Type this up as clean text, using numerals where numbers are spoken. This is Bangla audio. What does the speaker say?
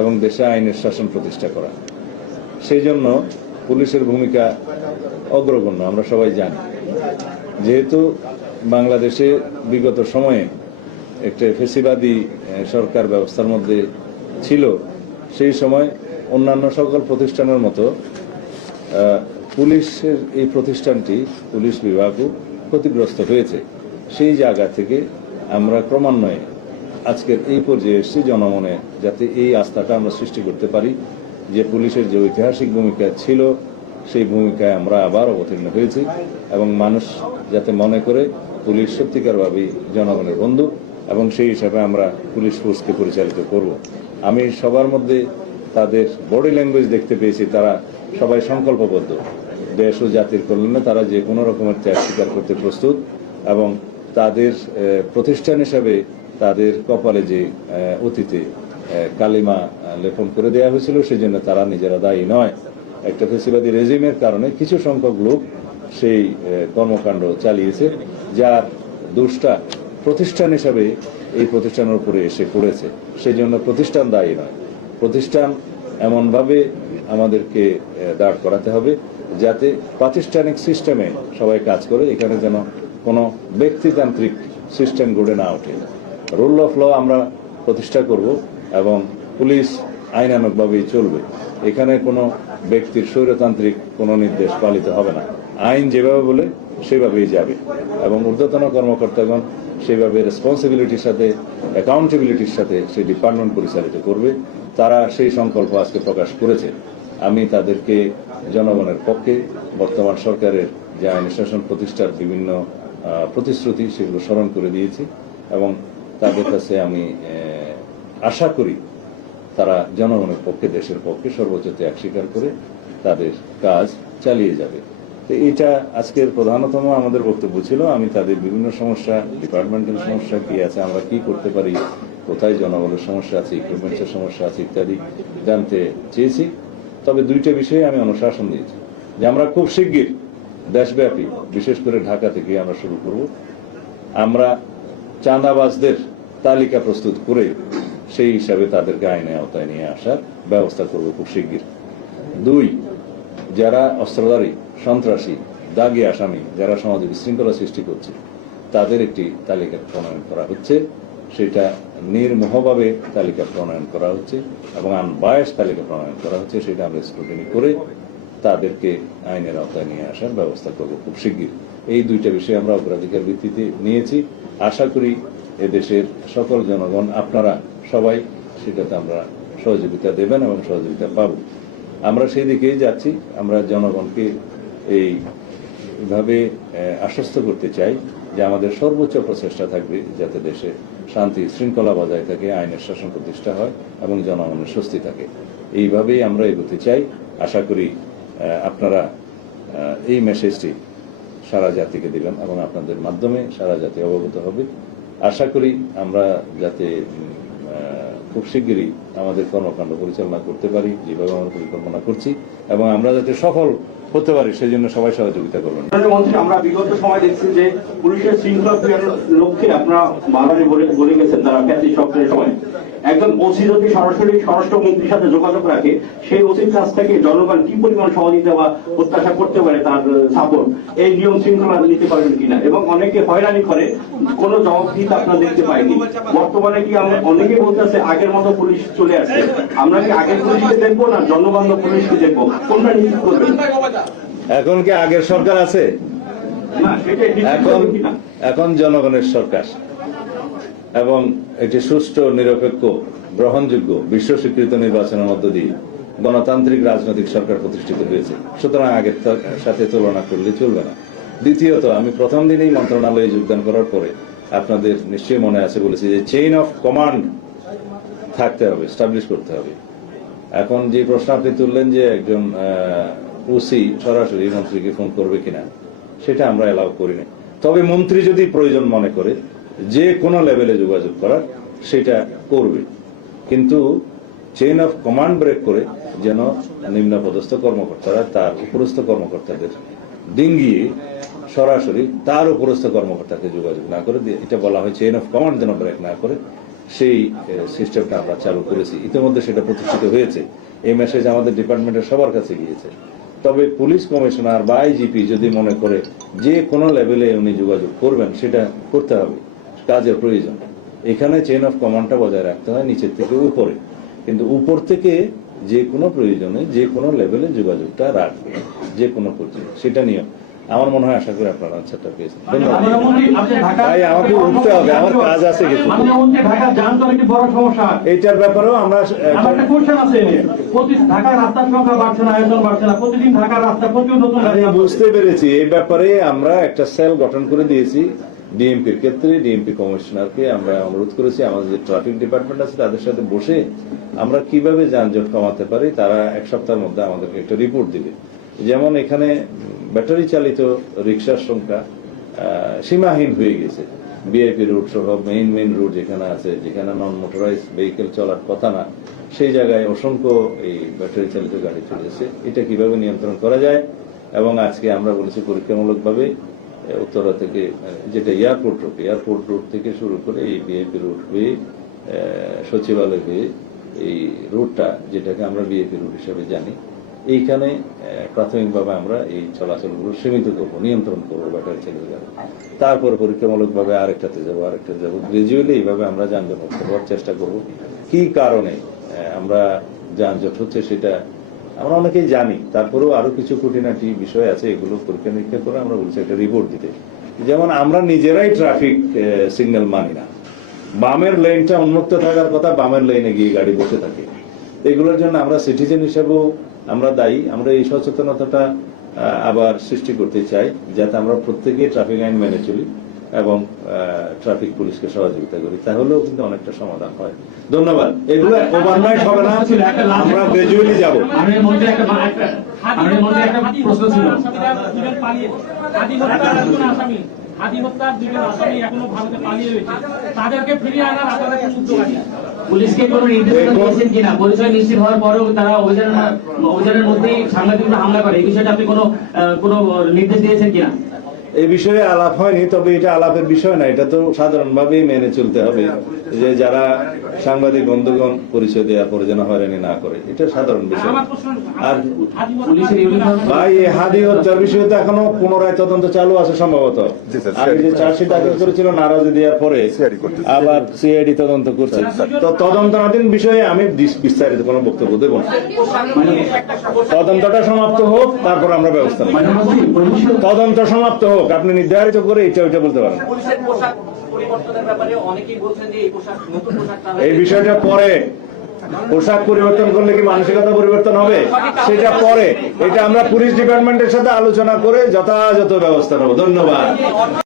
এবং দেশে আইনের শাসন প্রতিষ্ঠা করা। সেই জন্য পুলিশের ভূমিকা অগ্রগণ্য, আমরা সবাই জানি। যেহেতু বাংলাদেশে বিগত সময়ে একটা ফেসিবাদী সরকার ব্যবস্থার মধ্যে ছিল, সেই সময় অন্যান্য সকল প্রতিষ্ঠানের মতো পুলিশের এই প্রতিষ্ঠানটি, পুলিশ বিভাগও ক্ষতিগ্রস্ত হয়েছে। সেই জায়গা থেকে আমরা ক্রমান্বয়ে আজকের এই পর্যায়ে এসেছি, জনমনে যাতে এই আস্থাটা আমরা সৃষ্টি করতে পারি যে পুলিশের যে ঐতিহাসিক ভূমিকা ছিল সেই ভূমিকায় আমরা আবার অবতীর্ণ হয়েছি, এবং মানুষ যাতে মনে করে পুলিশ সত্যিকারভাবেই জনগণের বন্ধু, এবং সেই হিসাবে আমরা পুলিশ ফোর্সকে পরিচালিত করব। আমি সবার মধ্যে তাদের বডি ল্যাঙ্গুয়েজ দেখতে পেয়েছি, তারা সবাই সংকল্পবদ্ধ। দেশ ও জাতির কল্যাণে তারা যে কোনো রকমের ত্যাগ স্বীকার করতে প্রস্তুত, এবং তাদের প্রতিষ্ঠান হিসাবে তাদের কপালে যে অতীতে কালিমা লেপন করে দেওয়া হয়েছিল সেজন্য তারা নিজেরা দায়ী নয়। একটা ফেসিবাদী রেজিমের কারণে কিছু সংখ্যক লোক সেই কর্মকাণ্ড চালিয়েছে, যার দোষটা প্রতিষ্ঠান হিসাবে এই প্রতিষ্ঠানের উপরে এসে পড়েছে। সেই জন্য প্রতিষ্ঠান দায়ী নয়। প্রতিষ্ঠান এমনভাবে আমাদেরকে দাঁড় করাতে হবে যাতে প্রাতিষ্ঠানিক সিস্টেমে সবাই কাজ করে, এখানে যেন কোনো ব্যক্তিতান্ত্রিক সিস্টেম গড়ে না ওঠে। রুল অফ ল আমরা প্রতিষ্ঠা করব এবং পুলিশ আইনানুগভাবেই চলবে। এখানে কোনো ব্যক্তির স্বৈরতান্ত্রিক কোনো নির্দেশ পালিত হবে না। আইন যেভাবে বলে সেভাবেই যাবে, এবং ঊর্ধ্বতন কর্মকর্তাগণ সেইভাবে রেসপন্সিবিলিটির সাথে, অ্যাকাউন্টেবিলিটির সাথে সেই ডিপার্টমেন্ট পরিচালিত করবে। তারা সেই সংকল্প আজকে প্রকাশ করেছে। আমি তাদেরকে জনগণের পক্ষে বর্তমান সরকারের যে আইন শাসন প্রতিষ্ঠার বিভিন্ন প্রতিশ্রুতি সেগুলো স্মরণ করে দিয়েছি, এবং তাদের কাছে আমি আশা করি তারা জনগণের পক্ষে, দেশের পক্ষে সর্বোচ্চ ত্যাগ স্বীকার করে তাদের কাজ চালিয়ে যাবে। তো এটা আজকের প্রধানতম আমাদের বক্তব্য ছিল। আমি তাদের বিভিন্ন সমস্যা, ডিপার্টমেন্টাল সমস্যা কি আছে, আমরা কি করতে পারি, কোথায় জনগণের সমস্যা আছে, ইকুইপমেন্টসের সমস্যা আছে ইত্যাদি জানতে চেয়েছি। তবে দুইটা বিষয়ে আমি অনুশাসন দিয়েছি যে আমরা খুব শিগগির দেশব্যাপী, বিশেষ করে ঢাকা থেকে আমরা শুরু করব, আমরা চাঁদাবাজদের তালিকা প্রস্তুত করে সেই হিসাবে তাদেরকে আইনের আওতায় নিয়ে আসার ব্যবস্থা করব খুব শিগগির। দুই, যারা অস্ত্রধারী, সন্ত্রাসী, দাগী আসামি, যারা সমাজে বিশৃঙ্খলা সৃষ্টি করছে, তাদের একটি তালিকা প্রণয়ন করা হচ্ছে। সেটা নির্মোহভাবে তালিকা প্রণয়ন করা হচ্ছে এবং আনবায়াস তালিকা প্রণয়ন করা হচ্ছে। সেটা আমরা স্ক্রুটিনি করে তাদেরকে আইনের আওতায় নিয়ে আসার ব্যবস্থা করব খুব শিগগির। এই দুইটা বিষয় আমরা অগ্রাধিকার ভিত্তিতে নিয়েছি। আশা করি এদেশের সকল জনগণ, আপনারা সবাই সেটাতে আমরা সহযোগিতা দেবেন এবং সহযোগিতা পাব। আমরা সেই দিকেই যাচ্ছি। আমরা জনগণকে এইভাবে আশ্বস্ত করতে চাই যে আমাদের সর্বোচ্চ প্রচেষ্টা থাকবে যাতে দেশে শান্তি শৃঙ্খলা বজায় থাকে, আইনের শাসন প্রতিষ্ঠা হয় এবং জনগণের স্বস্তি থাকে। এইভাবেই আমরা এগোতে চাই। আশা করি আপনারা এই মেসেজটি সারা জাতিকে দিবেন এবং আপনাদের মাধ্যমে সারা জাতি অবগত হবে। আশা করি আমরা যাতে খুব শিগগিরই আমাদের কর্মকাণ্ড পরিচালনা করতে পারি যেভাবে আমরা পরিকল্পনা করছি, এবং আমরা যাতে সফল হতে পারি সেই জন্য সবাই সহযোগিতা করবেন। মন্ত্রী, আমরা বিগত সময় দেখছি যে পুলিশের শৃঙ্খলা ফিরানোর লক্ষ্যে আপনারা বারবারই বলে গেছেন তারা ফ্যাসিস্ট সরকারের সময় একজন ওসি যদি সরাসরি স্বরাষ্ট্রমন্ত্রীর সাথে যোগাযোগ রাখে, সেই ওসির কাছ থেকে জনগণ কি পরিমাণ সহযোগিতা বা প্রত্যাশা করতে পারে, তার সাপোর্ট, এই নিয়ম শৃঙ্খলা নিতে পারবেন কিনা? এবং অনেকে হয়রানি করে, কোনো জবাবদিহিতা আপনারা দেখতে পাইনি। বর্তমানে কি আমরা অনেকে বলতেছে আগের মতো পুলিশ চলে আসছে, আমরা কি আগের পুলিশকে দেখবো না জনবান্ধব পুলিশকে দেখবো? কোনটা নিশ্চিত করবেন? এখন কি আগের সরকার আছে? এখন জনগণের সরকার এবং একটি সুষ্ঠু, নিরপেক্ষ, গ্রহণযোগ্য, বিশ্ব স্বীকৃত নির্বাচনের মধ্য দিয়ে গণতান্ত্রিক রাজনৈতিক সরকার প্রতিষ্ঠিত হয়েছে। সুতরাং আগের সাথে তুলনা করলে চলবে না। দ্বিতীয়ত, আমি প্রথম দিনেই মন্ত্রণালয়ে যোগদান করার পরে আপনাদের নিশ্চয়ই মনে আছে বলেছি যে চেইন অফ কমান্ড থাকতে হবে, স্টাবলিশ করতে হবে। এখন যে প্রশ্ন আপনি তুললেন যে একজন ওসি সরাসরি মন্ত্রীকে ফোন করবে কিনা, সেটা আমরা এলাও করি না। তবে মন্ত্রী যদি প্রয়োজন মনে করে যে কোনো লেভেলে যোগাযোগ করার, সেটা করবে, কিন্তু চেইন অফ কমান্ড ব্রেক করে যেন নিম্নপদস্থ কর্মকর্তারা তার উপরস্থ কর্মকর্তাদের ডিঙ্গিয়ে সরাসরি তার উপরস্থ কর্মকর্তাকে যোগাযোগ না করে, এটা বলা হয় চেইন অফ কমান্ড যেন ব্রেক না করে, সেই সিস্টেমটা আমরা চালু করেছি। ইতিমধ্যে সেটা প্রতিষ্ঠিত হয়েছে। এই মেসেজ আমাদের ডিপার্টমেন্টের সবার কাছে গিয়েছে। তবে পুলিশ কমিশনার বা আইজিপি যদি মনে করে যে কোনো লেভেলে উনি যোগাযোগ করবেন, সেটা করতে হবে, কাজের প্রয়োজন। এখানে চেইন অফ কমান্ডটা বজায় রাখতে হয় নিচের থেকে উপরে, কিন্তু উপর থেকে যে কোনো প্রয়োজনে যে কোনো লেভেলে যোগাযোগটা রাখবে, যে কোনো পর্যায়ে, সেটা নিয়ে আমার মনে হয়। আশা করি আপনারা আনসারটা পেয়েছেন। ধন্যবাদ ভাই, আমাকে উঠতে হবে, আমার কাজ আছে কিছু। ঢাকার যান তো একটি বড় সমস্যা। এইটার ব্যাপারেও আমরা আমার একটা কোশ্চেন আছে, ঢাকার রাস্তার সংখ্যা বাড়ছে না, আয়তন বাড়ছে না, প্রতিদিন ঢাকার রাস্তা প্রচুর নতুন গাড়ি। আমি বুঝতে পেরেছি। এই ব্যাপারে আমরা একটা সেল গঠন করে দিয়েছি ডিএমপির ক্ষেত্রে। ডিএমপি কমিশনারকে আমরা অনুরোধ করেছি আমাদের যে ট্রাফিক ডিপার্টমেন্ট আছে তাদের সাথে বসে আমরা কিভাবে যানজট কমাতে পারি, তারা এক সপ্তাহের মধ্যে আমাদেরকে একটা রিপোর্ট দিবে। যেমন এখানে ব্যাটারি চালিত রিক্সার সংখ্যা সীমাহীন হয়ে গেছে। বিআইপি রুট সহ মেইন রুট যেখানে আছে, যেখানে নন মোটরাইজ ভেহিকেল চলার কথা না, সেই জায়গায় অসংখ্য এই ব্যাটারি চালিত গাড়ি চলেছে। এটা কিভাবে নিয়ন্ত্রণ করা যায়, এবং আজকে আমরা বলেছি পরীক্ষামূলকভাবে উত্তরা থেকে, যেটা এয়ারপোর্ট রুট থেকে শুরু করে এই বিআইপি রুট হয়ে সচিবালয় হয়ে এই রুটটা, যেটাকে আমরা বিআইপি রুট হিসেবে জানি, এইখানে প্রাথমিকভাবে আমরা এই চলাচলগুলো সীমিত করবো, নিয়ন্ত্রণ করবো ব্যাটারি চালিত গাড়ি। তারপর পরীক্ষামূলকভাবে আরেকটাতে যাবো। গ্রাজুয়ালি এইভাবে আমরা যানজট মুক্ত হওয়ার চেষ্টা করব। কি কারণে আমরা যানজট হচ্ছে সেটা আমরা অনেকেই জানি, তারপরেও আরো কিছু খুঁটিনাটি বিষয় আছে, এগুলো পরীক্ষা নিরীক্ষা করে আমরা বলছি একটা রিপোর্ট দিতে। যেমন আমরা নিজেরাই ট্রাফিক সিগন্যাল মানি না। বামের লেনটা উন্মুক্ত থাকার কথা, বামের লেনে গিয়ে গাড়ি বসে থাকে। এগুলোর জন্য আমরা সিটিজেন হিসেবেও আমরা দায়ী। আমরা এই সচেতনতাটা আবার সৃষ্টি করতে চাই, যাতে আমরা প্রত্যেকেই ট্রাফিক আইন মেনে চলি এবং ট্রাফিক পুলিশকে সহযোগিতা করি, তাহলেও কিন্তু অনেকটা সমাধান হয়। ধন্যবাদ। এগুলো ওভারনাইট হবে না, আমরা গ্রাজুয়ালি যাব। আমার মধ্যে একটা প্রশ্ন ছিল। হাদি হত্যার দুজন আসামি এখনো ভারতে পালিয়ে রয়েছে, তাদেরকে ফিরিয়ে আনার আপনাদের কোনো উদ্যোগ আছে? পুলিশকে কোনো নির্দেশনা দিয়েছেন কিনা? পরিচয় নিশ্চিত হওয়ার পরেও তারা অভিযানের মধ্যেই সাংবাদিকরা হামলা করে, এই বিষয়টা আপনি কোনো নির্দেশ দিয়েছেন কিনা? এই বিষয়ে আলাপ হয়নি, তবে এটা আলাপের বিষয় না। এটা তো সাধারণভাবেই মেনে চলতে হবে যে যারা সাংবাদিক বন্ধুগণ পরিচয় দেওয়ার পরে যেন হয়রানি না করে, এটা সাধারণ বিষয়। আর পুলিশের ইউনিফর্ম ভাই, এই হাদি হত্যার বিষয়ে তো এখনো পুনরায় তদন্ত চালু আছে সম্ভবত। আগে যে চার্জশিট দাখিল করেছিল নারাজি দেওয়ার পরে আবার সিআইডি তদন্ত করছে। তো তদন্তাধীন বিষয়ে আমি বিস্তারিত কোনো বক্তব্য দেব না। তদন্তটা সমাপ্ত হোক, তারপর আমরা ব্যবস্থা নেব। তদন্ত সমাপ্ত হোক, আপনি নির্ধারিত করে এটা ওইটা বলতে পারেন। পুলিশের পোশাক পরিবর্তনের ব্যাপারে অনেকেই বলছেন যে এই পোশাক নতুন পোশাকটা এই বিষয়টা পরে। পোশাক পরিবর্তন করলে কি মানসিকতা পরিবর্তন হবে, সেটা পরে। এটা আমরা পুলিশ ডিপার্টমেন্টের সাথে আলোচনা করে যথাযথ ব্যবস্থা নেব। ধন্যবাদ।